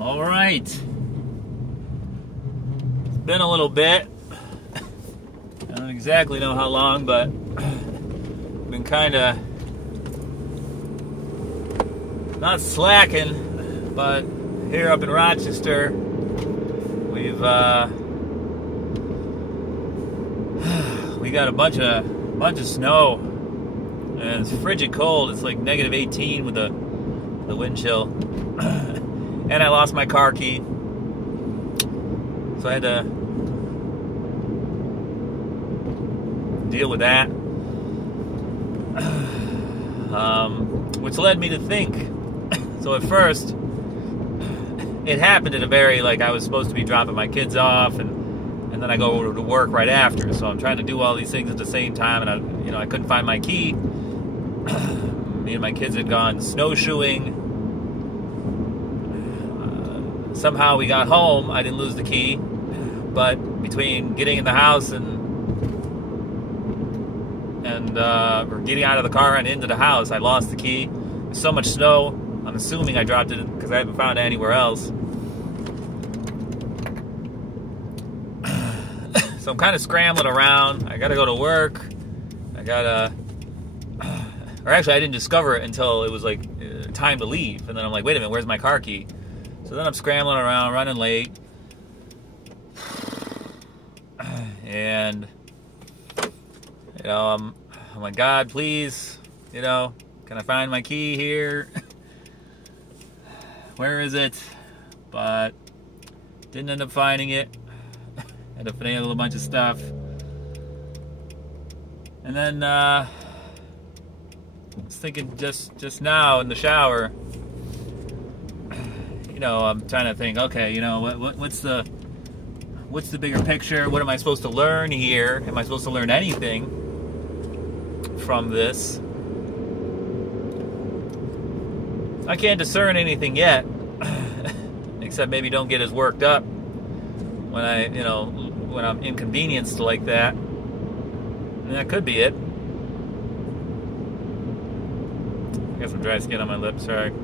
All right. It's been a little bit. I don't exactly know how long, but been kind of not slacking, but here up in Rochester, we got a bunch of snow, and it's frigid cold. It's like negative 18 with the wind chill. And I lost my car key, so I had to deal with that, which led me to think. So at first, it happened at a very, I was supposed to be dropping my kids off, and then I go to work right after. So I'm trying to do all these things at the same time, and I couldn't find my key. Me and my kids had gone snowshoeing. Somehow we got home. I didn't lose the key, but between getting in the house or getting out of the car and into the house, I lost the key. There's so much snow. I'm assuming I dropped it because I haven't found it anywhere else. So I'm kind of scrambling around. I gotta go to work. Or actually, I didn't discover it until it was time to leave. And then I'm like, wait a minute, where's my car key? So then I'm scrambling around, running late. And, I'm like, God, please, can I find my key here? Where is it? But didn't end up finding it. Had to finagle a bunch of stuff. And then I was thinking just now in the shower, I'm trying to think, okay, what's the bigger picture? What am I supposed to learn here? Am I supposed to learn anything from this? I can't discern anything yet, except maybe don't get as worked up when I'm inconvenienced like that. And that could be it. I got some dry skin on my lips, sorry.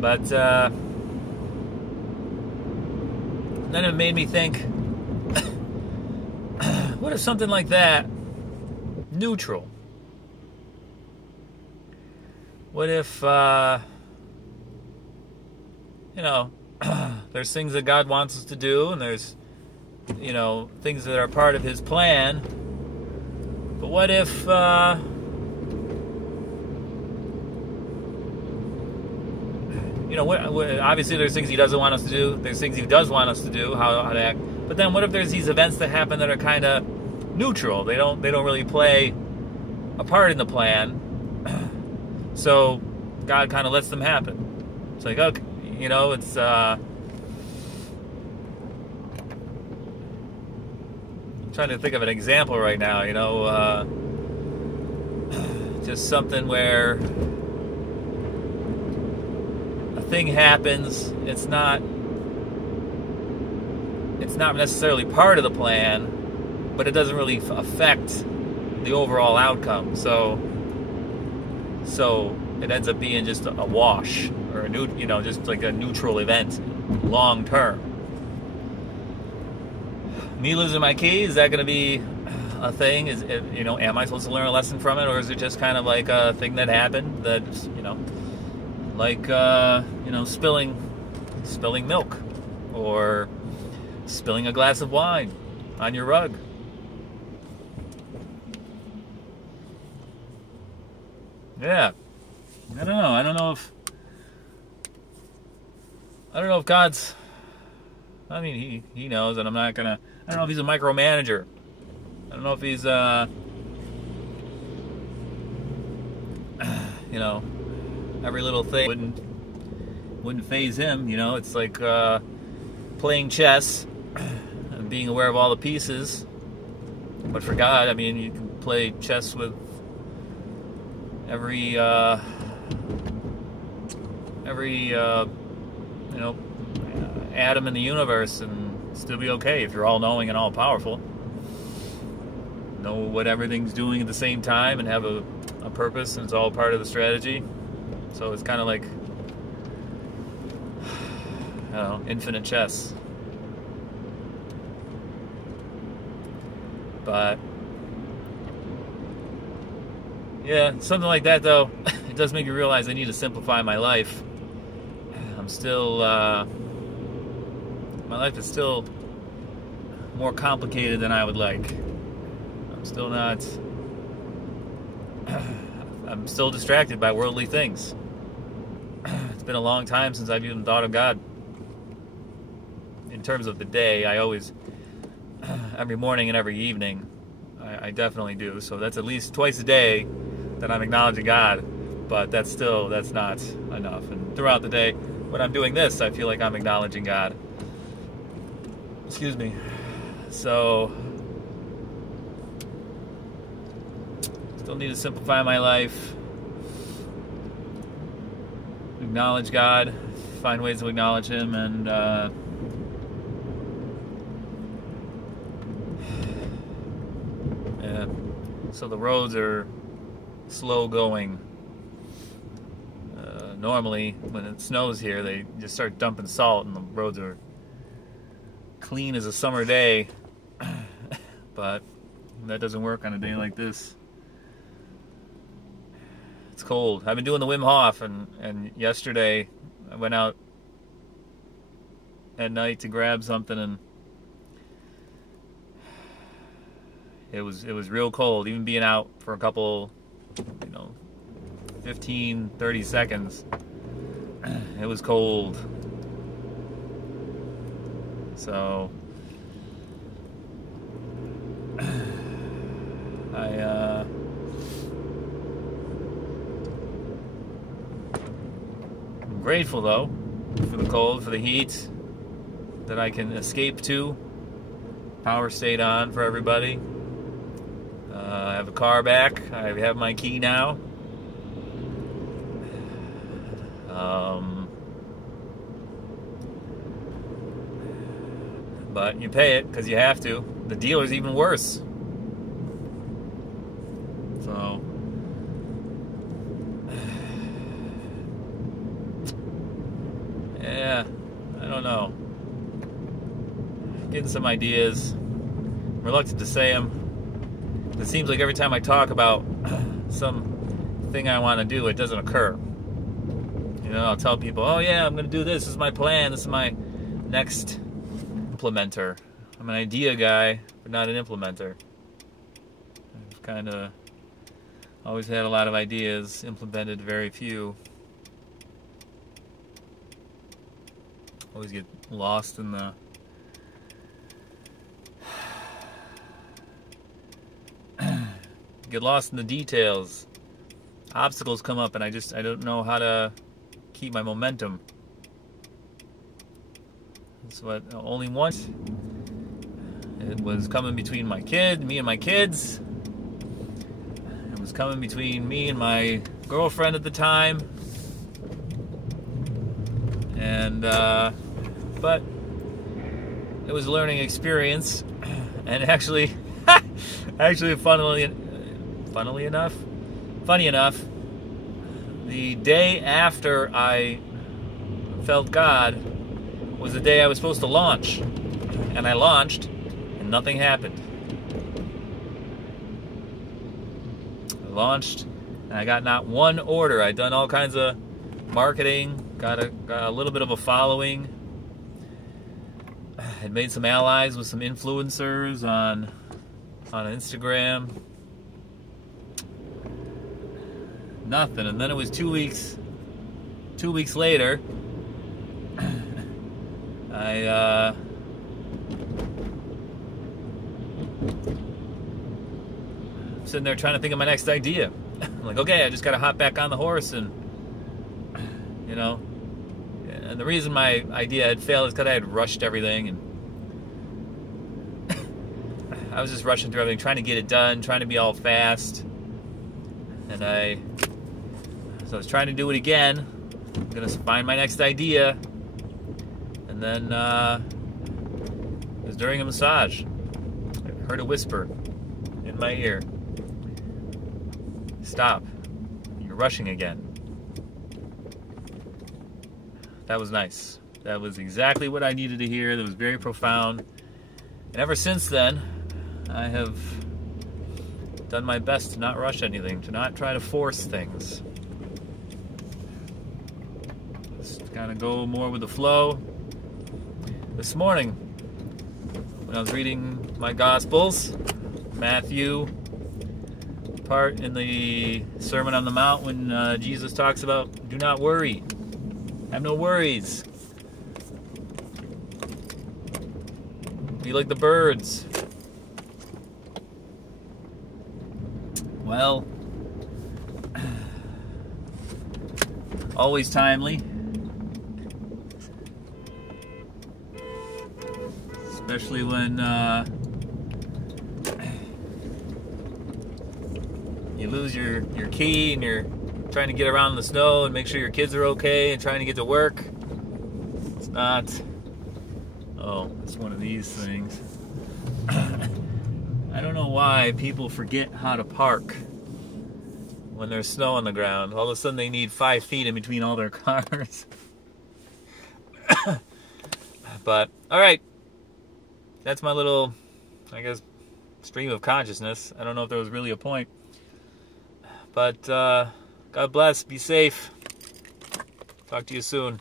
But then it made me think, what if something like that, neutral? What if, there's things that God wants us to do, and there's, things that are part of His plan. But what if, obviously there's things He doesn't want us to do. There's things He does want us to do, how to act. But then what if there's these events that happen that are kind of neutral? They don't really play a part in the plan. So God kind of lets them happen. It's like, okay, it's I'm trying to think of an example right now, just something where a thing happens, it's not necessarily part of the plan, but it doesn't really affect the overall outcome. So it ends up being just a wash, or just like a neutral event, long term. Me losing my key, is that going to be a thing? Am I supposed to learn a lesson from it, or is it just kind of like a thing that happened that, spilling milk, or spilling a glass of wine on your rug? Yeah, I don't know. I don't know if God's. I mean, He knows, and I'm not gonna. I don't know if He's a micromanager. I don't know if He's every little thing wouldn't faze Him. It's like playing chess and being aware of all the pieces. But for God, I mean, you can play chess with every atom in the universe and still be okay if you're all-knowing and all-powerful. Know what everything's doing at the same time and have a purpose, and it's all part of the strategy. So it's kind of like I don't know, infinite chess. But yeah, something like that though, it does make me realize I need to simplify my life. I'm still, my life is still more complicated than I would like. I'm still not, I'm still distracted by worldly things. It's been a long time since I've even thought of God. In terms of the day, I always, every morning and every evening, I definitely do. So that's at least twice a day that I'm acknowledging God, but that's not enough. And throughout the day, when I'm doing this, I feel like I'm acknowledging God. Excuse me. So, still need to simplify my life, acknowledge God, find ways to acknowledge Him, and yeah. So the roads are slow going. Normally, when it snows here, they just start dumping salt, and the roads are clean as a summer day. But that doesn't work on a day like this. It's cold. I've been doing the Wim Hof, and yesterday I went out at night to grab something, and it was real cold. Even being out for a couple, 15, 30 seconds, it was cold. So I'm grateful though for the cold, for the heat that I can escape to. Power stayed on for everybody. I have a car back. I have my key now. But you pay it because you have to. The dealer's even worse. So yeah, I don't know. Getting some ideas. I'm reluctant to say them. It seems like every time I talk about some thing I want to do, it doesn't occur. I'll tell people, oh yeah, I'm going to do this. This is my plan. This is my next implementer. I'm an idea guy, but not an implementer. I've kind of always had a lot of ideas, implemented very few. Always get lost in the details. Obstacles come up and I don't know how to keep my momentum. That's what only once it was coming between me and my kids. It was coming between me and my girlfriend at the time. And but it was a learning experience, and actually funny enough, the day after I felt God was the day I was supposed to launch. And I launched, and nothing happened. I launched, and I got not one order. I'd done all kinds of marketing, got a little bit of a following. I'd made some allies with some influencers on Instagram. Nothing. And then it was 2 weeks later, I'm sitting there trying to think of my next idea. I'm like, okay, I just got to hop back on the horse, and and the reason my idea had failed is because I had rushed everything, and I was just rushing through everything, trying to get it done, trying to be all fast, and I was trying to do it again. I'm gonna find my next idea, and then it was during a massage. I heard a whisper in my ear. Stop. You're rushing again. That was nice. That was exactly what I needed to hear. That was very profound. And ever since then, I have done my best to not rush anything, to not try to force things. Just kind of go more with the flow. This morning, when I was reading my Gospels, Matthew, part in the Sermon on the Mount when Jesus talks about, do not worry, have no worries. Be like the birds. Well, always timely. Especially when you lose your key and you're trying to get around in the snow and make sure your kids are okay and trying to get to work. It's not... Oh, it's one of these things. I don't know why people forget how to park when there's snow on the ground. All of a sudden they need 5 feet in between all their cars. But, alright. That's my little, I guess, stream of consciousness. I don't know if there was really a point. But, God bless. Be safe. Talk to you soon.